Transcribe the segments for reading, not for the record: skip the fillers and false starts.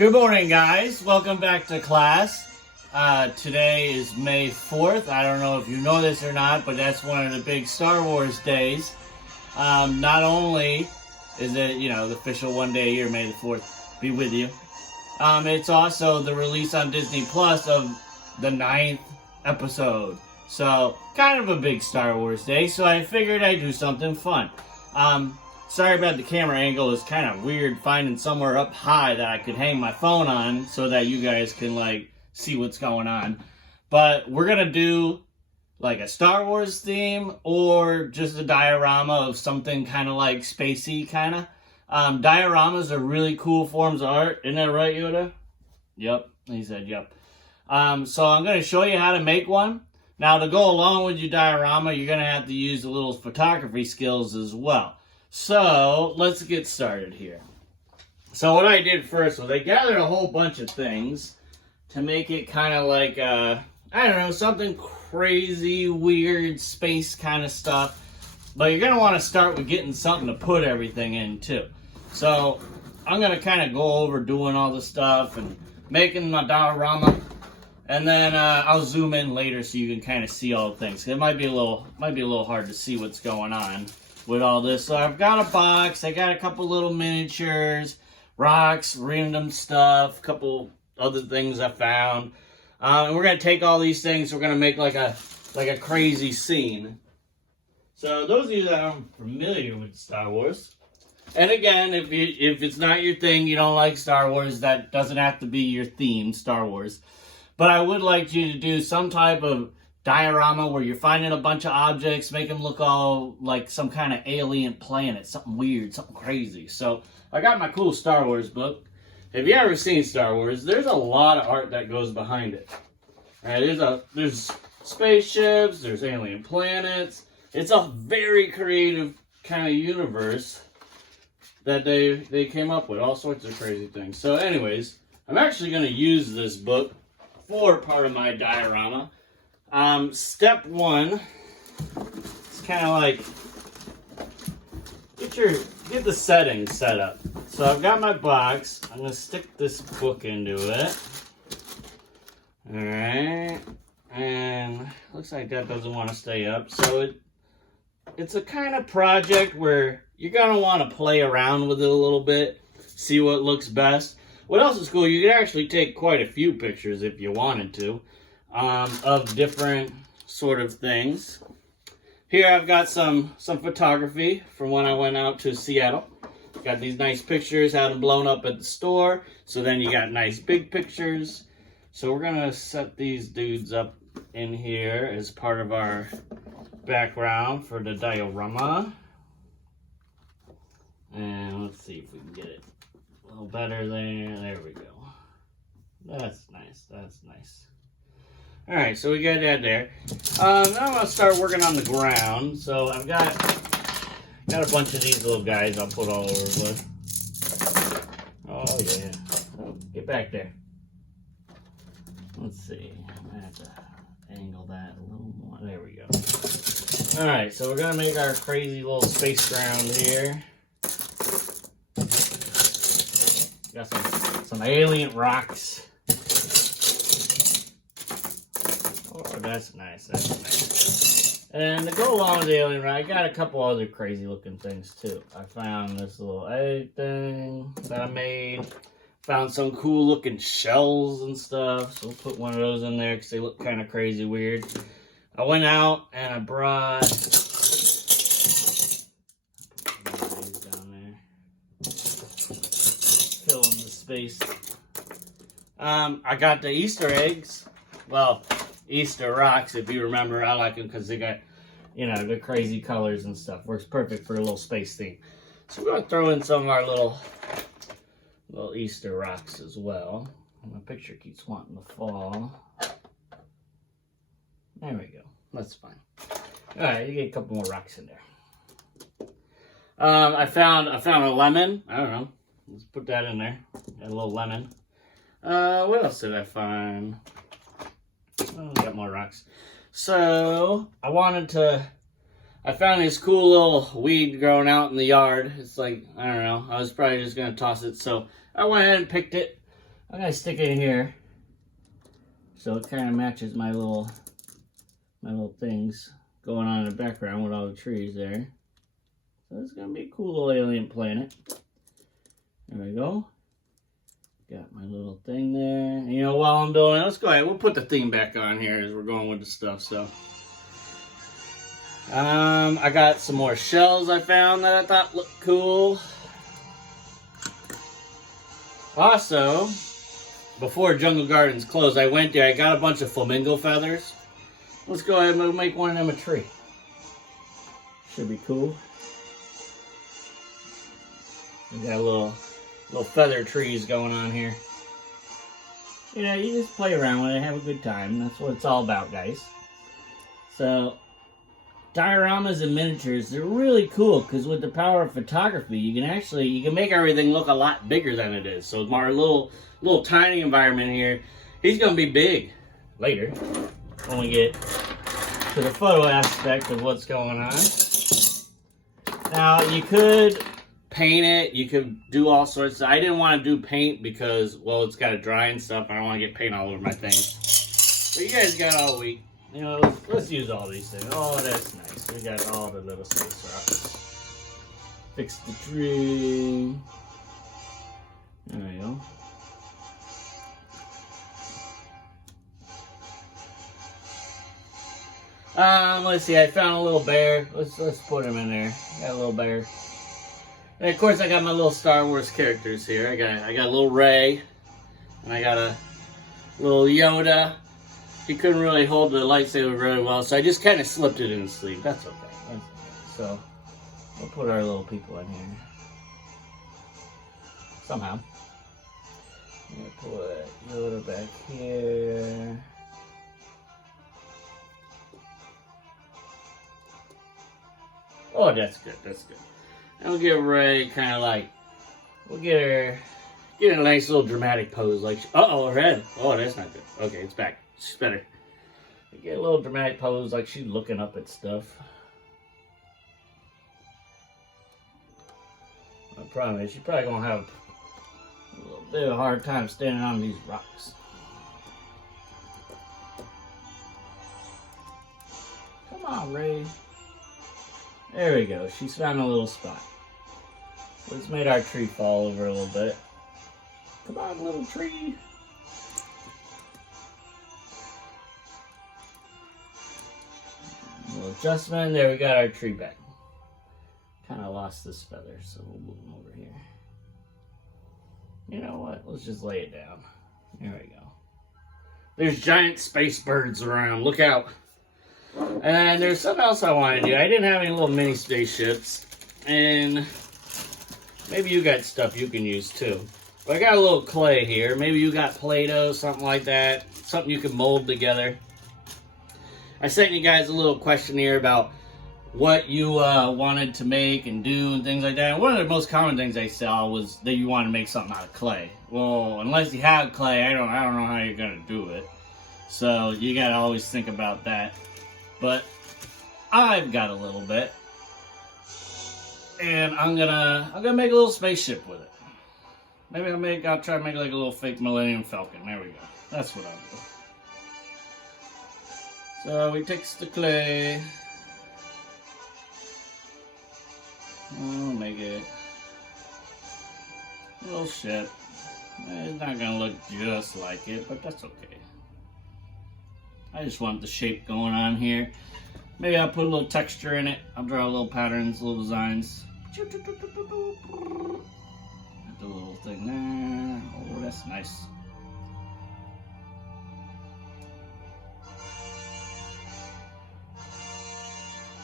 Good morning, guys. Welcome back to class. Today is May 4th. I don't know if you know this or not, but that's one of the big Star Wars days. Not only is it, the official one day a year, May the 4th be with you. It's also the release on Disney Plus of the 9th episode. So, kind of a big Star Wars day, so I figured I'd do something fun. Sorry about the camera angle. It's kind of weird finding somewhere up high that I could hang my phone on so that you guys can, see what's going on. But we're going to do, a Star Wars theme or just a diorama of something kind of spacey, kind of. Dioramas are really cool forms of art. Isn't that right, Yoda? Yep. He said yep. So I'm going to show you how to make one. Now, to go along with your diorama, you're going to have to use a little photography skills as well. So, let's get started here. So, what I did first was I gathered a whole bunch of things to make it kind of like, something crazy, weird, space kind of stuff. But you're going to want to start with getting something to put everything in, too. So, I'm going to kind of go over doing all the stuff and making my diorama. And then I'll zoom in later so you can kind of see all the things. It might be a little hard to see what's going on with all this. So I've got a box, I got a couple little miniatures, rocks, random stuff, a couple other things I found. And we're going to take all these things, we're going to make like a crazy scene. So those of you that aren't familiar with Star Wars, and again, if it's not your thing, you don't like Star Wars, that doesn't have to be your theme, Star Wars. But I would like you to do some type of diorama where you're finding a bunch of objects, make them look all like some kind of alien planet, something weird, something crazy. So I got my cool Star Wars book. Have you ever seen Star Wars? There's a lot of art that goes behind it. All right, there's spaceships, there's alien planets. It's a very creative kind of universe that they came up with, all sorts of crazy things. So anyways, I'm actually going to use this book for part of my diorama. Step one, it's kind of like, get the settings set up. So I've got my box, I'm going to stick this book into it. Alright, and looks like that doesn't want to stay up. So it's a kind of project where you're going to want to play around with it a little bit, see what looks best. What else is cool, you can actually take quite a few pictures if you wanted to. Of different sort of things. Here I've got some photography from when I went out to Seattle. Got these nice pictures, had them blown up at the store. So then you got nice big pictures. So we're gonna set these dudes up in here as part of our background for the diorama. And let's see if we can get it a little better there. There we go. That's nice, that's nice. Alright, so we got that there. Now I'm going to start working on the ground. So I've got a bunch of these little guys I'll put all over with. Oh yeah. Oh, get back there. Let's see. I'm going to have to angle that a little more. There we go. Alright, so we're going to make our crazy little space ground here. Got some alien rocks. That's nice, that's nice. And to go along with the alien ride, I got a couple other crazy looking things too. I found this little egg thing that I made. Found some cool looking shells and stuff. So we'll put one of those in there because they look kind of crazy weird. I went out and I brought... Put these down there. Fill in the space. I got the Easter eggs. Well... Easter rocks, if you remember. I like them because they got, the crazy colors and stuff. Works perfect for a little space theme. So we're going to throw in some of our little Easter rocks as well. My picture keeps wanting to fall. There we go. That's fine. Alright, you get a couple more rocks in there. I found a lemon. I don't know. Let's put that in there. Got a little lemon. What else did I find? Oh, got more rocks. So, I found this cool little weed growing out in the yard. It's like, I don't know, I was probably just going to toss it. So, I went ahead and picked it. I'm gonna stick it in here so it kind of matches my little things going on in the background with all the trees there. So it's gonna be a cool little alien planet. There we go. Got my little thing there. And, you know, while I'm doing it, let's go ahead. We'll put the theme back on here as we're going with the stuff. So, I got some more shells I found that I thought looked cool. Also, before Jungle Gardens closed, I went there. I got a bunch of flamingo feathers. Let's go ahead and make one of them a tree. Should be cool. We got little feather trees going on here. You know, you just play around with it, have a good time. That's what it's all about, guys. So, dioramas and miniatures, they're really cool because with the power of photography, you can make everything look a lot bigger than it is. So our little tiny environment here, he's gonna be big later when we get to the photo aspect of what's going on. Now you could paint it, you could do all sorts. I didn't want to do paint because, well, it's got to dry and stuff. I don't want to get paint all over my things. So you guys got all week. You know, let's use all these things. Oh, that's nice. We got all the little space rocks. Fix the tree. There we go. Let's see. I found a little bear. Let's put him in there. Got a little bear. And of course, I got my little Star Wars characters here. I got a little Rey, and I got a little Yoda. He couldn't really hold the lightsaber really well, so I just kind of slipped it in the sleeve. That's okay. So we'll put our little people in here somehow. I'm gonna put Yoda back here. Oh, that's good. That's good. And we'll get Rey kind of like, we'll get a nice little dramatic pose. Like, uh-oh, her head. Oh, that's not good. Okay, it's back. She's better. Get a little dramatic pose like she's looking up at stuff. The problem is she's probably going to have a little bit of a hard time standing on these rocks. Come on, Rey. There we go. She's found a little spot. Let's made our tree fall over a little bit. Come on, little tree. A little adjustment. There, we got our tree back. Kind of lost this feather, so we'll move him over here. You know what? Let's just lay it down. There we go. There's giant space birds around. Look out. And there's something else I want to do. I didn't have any little mini spaceships. And maybe you got stuff you can use too. But I got a little clay here. Maybe you got Play-Doh, something like that. Something you can mold together. I sent you guys a little questionnaire about what you wanted to make and do and things like that. And one of the most common things I saw was that you want to make something out of clay. Well, unless you have clay, I don't know how you're gonna do it. So you gotta always think about that. But I've got a little bit, and I'm gonna make a little spaceship with it. Maybe I'll try to make like a little fake Millennium Falcon. There we go. That's what I'll do. So we takes the clay. We'll make it a little ship. It's not gonna look just like it, but that's okay. I just want the shape going on here. Maybe I'll put a little texture in it. I'll draw little patterns, little designs. Got the little thing there. Oh, that's nice.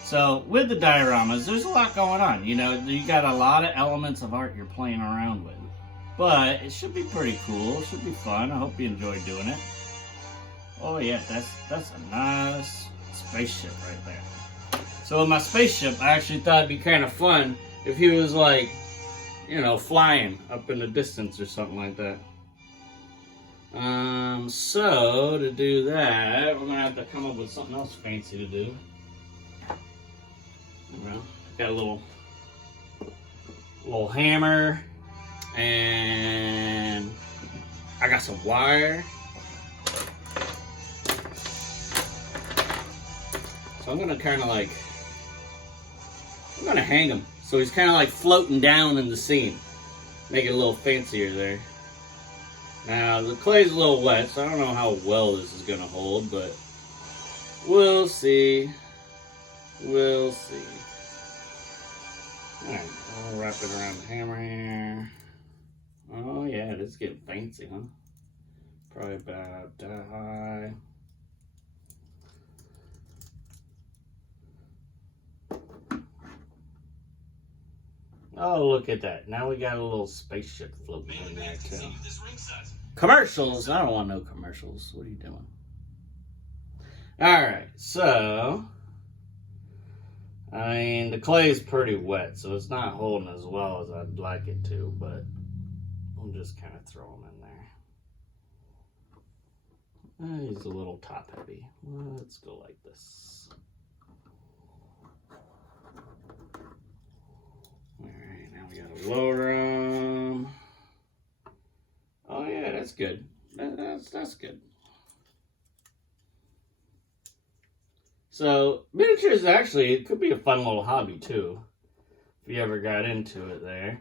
So with the dioramas, there's a lot going on. You know, you got a lot of elements of art you're playing around with. But it should be pretty cool. It should be fun. I hope you enjoy doing it. Oh yeah, that's a nice spaceship right there. So with my spaceship, I actually thought it'd be kind of fun if he was like, you know, flying up in the distance or something like that. So to do that, we're gonna have to come up with something else fancy to do. Well, got a little hammer, and I got some wire. So I'm gonna kind of like, I'm gonna hang him. So he's kind of like floating down in the scene. Make it a little fancier there. Now, the clay's a little wet, so I don't know how well this is gonna hold, but we'll see. We'll see. Alright, I'll wrap it around the hammer here. Oh yeah, it is getting fancy, huh? Probably about that high. Oh, look at that. Now we got a little spaceship floating in there, too. Commercials! I don't want no commercials. What are you doing? Alright, so... I mean, the clay is pretty wet, so it's not holding as well as I'd like it to, but I'll just kind of throw them in there. He's a little top heavy. Let's go like this. Alright, now we gotta lower them. Oh yeah, that's good. That's good. So, miniatures actually, it could be a fun little hobby too, if you ever got into it there.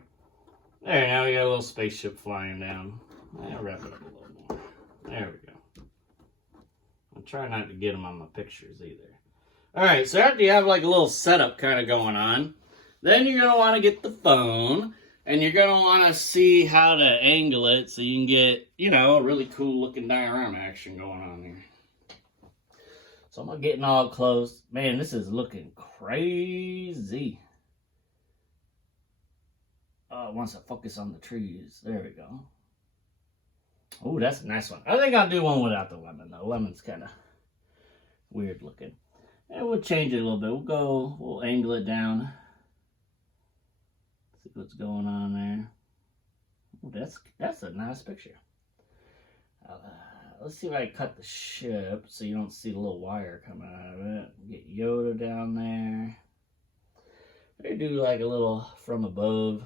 There, now we got a little spaceship flying down. I'll wrap it up a little more. There we go. I'll try not to get them on my pictures either. Alright, so after you have like a little setup kind of going on, then you're going to want to get the phone, and you're going to want to see how to angle it so you can get, you know, a really cool looking diorama action going on here. So I'm getting all close. Man, this is looking crazy. Once I focus on the trees. There we go. Oh, that's a nice one. I think I'll do one without the lemon, though. Lemon's kind of weird looking. And we'll change it a little bit. We'll angle it down. See what's going on there. Oh, that's a nice picture. Let's see if I can cut the ship so you don't see the little wire coming out of it. Get Yoda down there. Maybe do like a little from above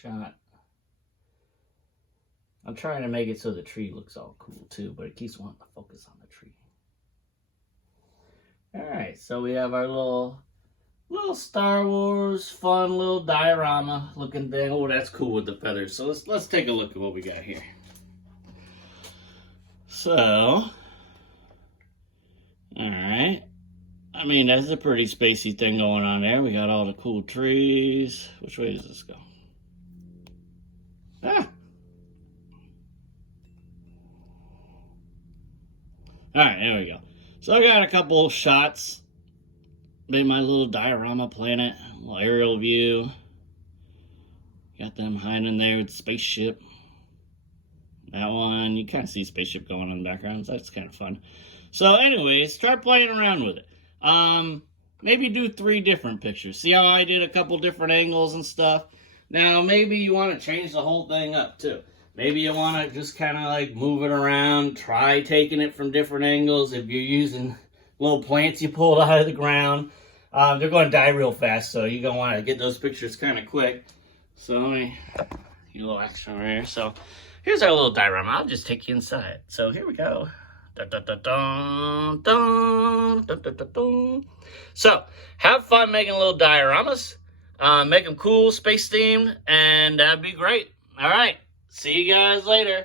shot. I'm trying to make it so the tree looks all cool too, but it keeps wanting to focus on the tree. Alright, so we have our little Star Wars fun little diorama looking thing. Oh, that's cool with the feathers. So let's take a look at what we got here. So, alright. I mean, that's a pretty spacey thing going on there. We got all the cool trees. Which way does this go? Ah! Alright, there we go. So I got a couple shots. Made my little diorama planet. Little aerial view. Got them hiding there with the spaceship. That one, you kind of see spaceship going on in the background, so that's kind of fun. So anyways, start playing around with it. Maybe do 3 different pictures. See how I did a couple different angles and stuff? Now, maybe you want to change the whole thing up, too. Maybe you want to just kind of like move it around, try taking it from different angles. If you're using little plants you pulled out of the ground, they're going to die real fast, so you're going to want to get those pictures kind of quick. So let me get a little action right here. So here's our little diorama. I'll just take you inside. So here we go. So have fun making little dioramas. Make them cool, space themed, and that'd be great. All right. See you guys later.